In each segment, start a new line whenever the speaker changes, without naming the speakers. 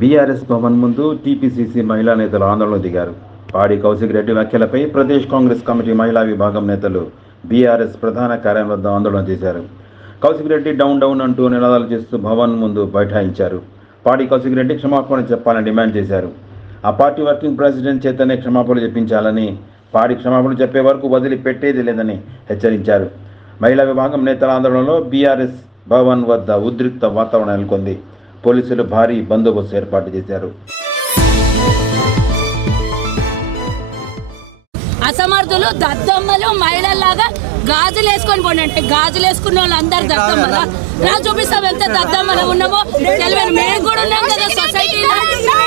BRS Bhavan ముందు TPCC మహిళా నేతలు ఆందోళన దిగారు. పాడి కౌశిక్ రెడ్డి వ్యాఖ్యలపై ప్రదేశ్ కాంగ్రెస్ కమిటీ మహిళా విభాగం నేతలు బీఆర్ఎస్ ప్రధాన కార్యాలయం వద్ద ఆందోళన చేశారు. కౌశిక్ రెడ్డి డౌన్ డౌన్ అంటూ నినాదాలు చేస్తూ భవన్ ముందు బైఠాయించారు. పాడి కౌశిక్ రెడ్డి క్షమాపణ చెప్పాలని డిమాండ్ చేశారు. ఆ పార్టీ వర్కింగ్ ప్రెసిడెంట్ చేతనే క్షమాపణలు చెప్పించాలని పాడి క్షమాపణ చెప్పే వరకు వదిలిపెట్టేది లేదని హెచ్చరించారు. మహిళా విభాగం నేతల ఆందోళనలో బీఆర్ఎస్ భవన్ వద్ద ఉద్రిక్త వాతావరణం నెలకొంది. పోలీసులు భారీ బందోబస్తు ఏర్పాటు చేశారు.
అసమర్థులు దద్దమ్మలు మహిళల్లాగా గాజులు వేసుకొని పోండి అంటే గాజులు వేసుకున్న వాళ్ళు అందరు దద్దమ్మల? రా చూపిస్తాం ఎంత దద్దమ్మలు ఉన్నామో తెలియదు మేము కూడా ఉన్నాం కదా సొసైటీలో.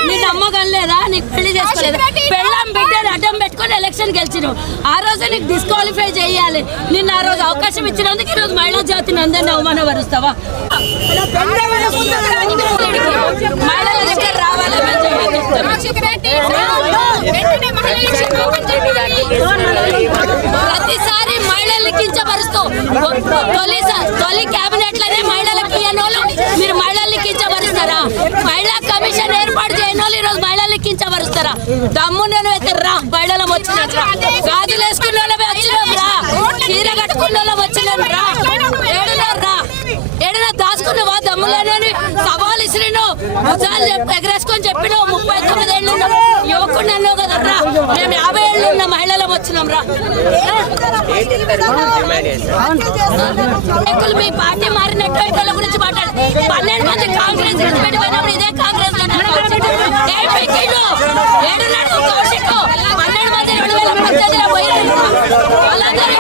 నీ నమ్మకం లేదా? నీకు పెళ్ళి చేసుకోలేదు? పెళ్ళం బిడ్డని అడ్డం పెట్టుకొని ఎలక్షన్ గెలిచినావు. ఆ రోజు నీకు డిస్క్వాలిఫై చేయాలి. నిన్న ఆ రోజు అవకాశం ఇచ్చినందుకు ఈ రోజు మహిళా జాతిని అందరినీ అవమానపరుస్తావా మహిళల దగ్గర రావాలి మేము ప్రతిసారి మహిళల్ని కించపరుస్తూ తొలి తొలి కేబినెట్లోనే మహిళలకు ఇయ్యనోళ్ళు మీరు మహిళల్ని కించపరుస్తారా? మహిళా కమిషన్ ఏర్పాటు చేయని వాళ్ళు ఈరోజు మహిళల్ని కించపరుస్తారా? దమ్ము నేను రా మహిళలు వచ్చిన గాజులు వేసుకున్న వాళ్ళమే వచ్చినాం రా. చీర కట్టుకున్న వాళ్ళం వచ్చినాం రా. దాచుకున్నావా? దమ్ములేనని సవాల్ ఇసిరిను. భుజాలు ఎగరేసుకొని చెప్పినావు ముప్పై తొమ్మిది ఏళ్ళు యువకుడు అన్నావు కదా మేము యాభై ఏళ్ళు ఉన్న మహిళలం వచ్చినాం రా. మీ పార్టీ మారినట్టు ఇతరుల గురించి మాట్లాడు. పన్నెండు మంది కాంగ్రెస్ నుంచి ఇదే కాంగ్రెస్ ఏడున్నాడు కౌశిక్? పన్నెండు మంది రెండు వేల పద్దెనిమిదిలో పోయినారు. వాళ్ళందరూ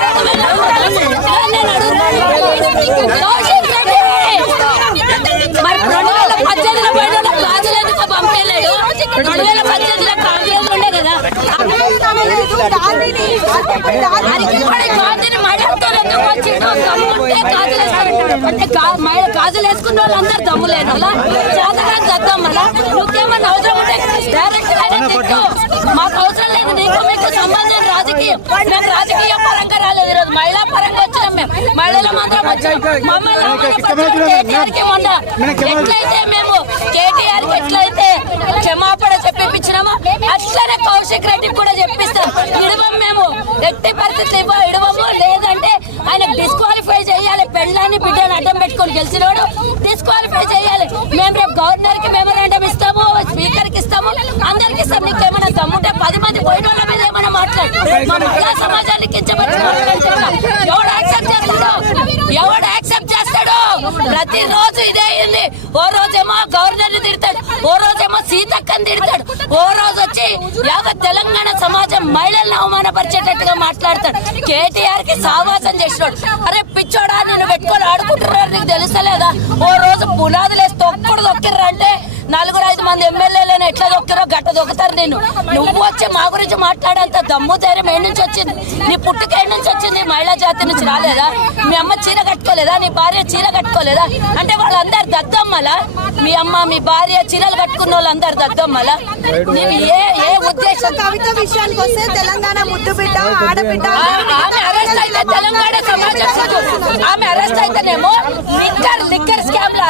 మరి రెండు వేల పద్దెనిమిదిలో పోయిన వాళ్ళకి ఎందుకు రెండు వేల పద్దెనిమిది కాంగ్రెస్ ఉండే కదా దానికి కూడా గాజుని మడతలు ఎందుకు వచ్చిండు? దమ్ముంటే గాజులు వేసుకున్న వాళ్ళందరూ దమ్ములేను అలా చేతగా మళ్ళా నువ్వేమన్నా అవసరం ఉంటే డైరెక్ట్ మాకు అవసరం లేదు నీకు మీకు సంబంధం రాజకీయం మేము రాజకీయ పరంగా రాలేదు ఈరోజు మహిళా పరంగా వచ్చినాం మేము మహిళల మాత్రం వచ్చాం మమ్మల్ని మొన్న ఎట్లయితే మేము కేటీఆర్ ఎట్లయితే క్షమాపణ చెప్పిపించినామో అట్లనే కౌశిక్ రెడ్డి కూడా చెప్పిస్తాం ఇడవం మేము ఎట్టి పరిస్థితులు ఇవ్వ లేదంటే ఆయన డిస్క్వాలిఫై చేయాలి. పెళ్ళాన్ని బిడ్డని అడ్డం పెట్టుకొని గెలిచినోడు డిస్క్వాలిఫై చేయాలి. మేము రేపు గవర్నర్కి మెమరాండం ఇస్తాము స్పీకర్కి ఇస్తాము. అందరికి ఇస్తాం నీకు ఏమైనా దమ్ముంటే పది మంది పోయిన వాళ్ళ మీద ఏమైనా మాట్లాడు. మా మహిళా సమాజాన్ని ఎవడు యాక్సెప్ట్ చేస్తాడు? ఎవడు యాక్సెప్ట్ చేస్తాడు? ప్రతిరోజు ఇదే అయింది ఓ రోజేమో గవర్నర్ తిడతాడు. ఓ రోజేమో సీతక్కని తిడతాడు. ఓ రోజు వచ్చి యావత్ తెలంగాణ సమాజం మహిళలను అవమానపరిచేటట్టుగా మాట్లాడతాడు. కేటీఆర్కి సావాసం చేసినాడు. అరే పిచ్చోడా నేను పెట్టుకొని ఆడుకుంటున్నారు నీకు తెలుసలేదా ఓ రోజు పునాదులేసి తొక్కుడు తొక్కిర్రు అంటే నలుగురు ఐదు మంది ఎమ్మెల్యేలను ఎట్లా దొక్కిరో గట్ట దొక్కుతారు నేను. నువ్వు వచ్చి మా గురించి మాట్లాడేంత దమ్ము ధైర్యం ఏ నుంచి వచ్చింది? నీ పుట్టుక ఏ నుంచి వచ్చింది? మహిళా జాతి నుంచి రాలేదా? మీ అమ్మ చీర కట్టుకోలేదా? నీ భార్య చీర కట్టుకోలేదా? అంటే వాళ్ళందరు దద్దమ్మలా మీ అమ్మ మీ భార్య చీరలు కట్టుకున్న వాళ్ళందరు దద్దమ్మలా. నీవు ఏ ఏ ఉద్దేశం?
కవిత విషయానికి వస్తే తెలంగాణ ముద్దు బిడ్డ ఆడబిడ్డ
ఆ- ఆమె అరెస్ట్ అయితే తెలంగాణ సమాజం ఆమె అరెస్ట్ అయితేనేమో లిక్కర్ లిక్కర్ స్కామ్లో